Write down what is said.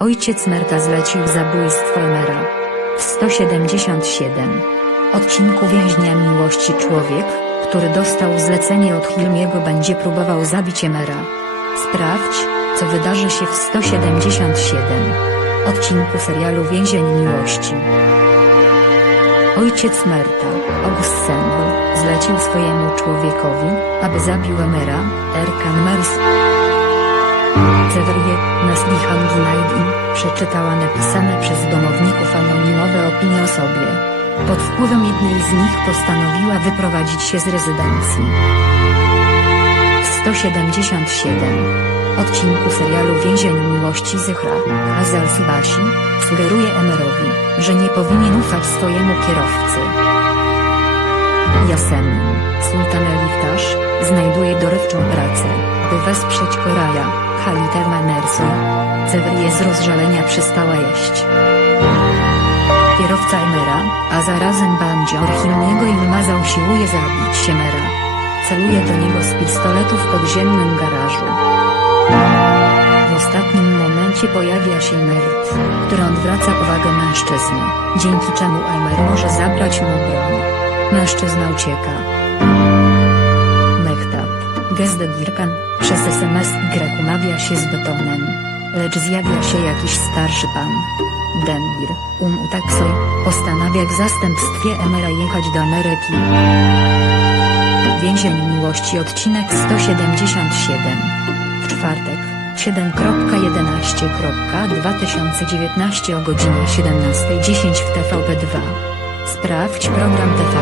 Ojciec Merta zlecił zabójstwo Emera. W 177 odcinku Więźnia Miłości człowiek, który dostał zlecenie od Hilmiego będzie próbował zabić Emera. Sprawdź, co wydarzy się w 177 odcinku serialu Więzień Miłości. Ojciec Merta, August Sendel, zlecił swojemu człowiekowi, aby zabił Emera, Erkan. Severie, Naslihan Gnaidin, przeczytała napisane przez domowników anonimowe opinie o sobie. Pod wpływem jednej z nich postanowiła wyprowadzić się z rezydencji. W 177 odcinku serialu Więzień Miłości Zychra, Hazal Subasi, sugeruje Emerowi, że nie powinien ufać swojemu kierowcy. Jasemin, Sultan Eliftasz, znajduje dorywczą pracę, by wesprzeć Koraja, Haliter Manersu. Cewrie z rozżalenia przestała jeść. Kierowca Emera, a zarazem bandzior Hilmiego Ilmaza usiłuje zabić Emera. Celuje do niego z pistoletu w podziemnym garażu. W ostatnim momencie pojawia się Mert, który odwraca uwagę mężczyzny, dzięki czemu Emer może zabrać mu broń. Mężczyzna ucieka. Gezde Dirkan, przez SMS Y umawia się z Betonem. Lecz zjawia się jakiś starszy pan. Denbir, Um Utaksoj, postanawia w zastępstwie Emera jechać do Ameryki. Więzień Miłości odcinek 177. W czwartek, 7.11.2019 o godzinie 17.10 w TVP2. Sprawdź program TV.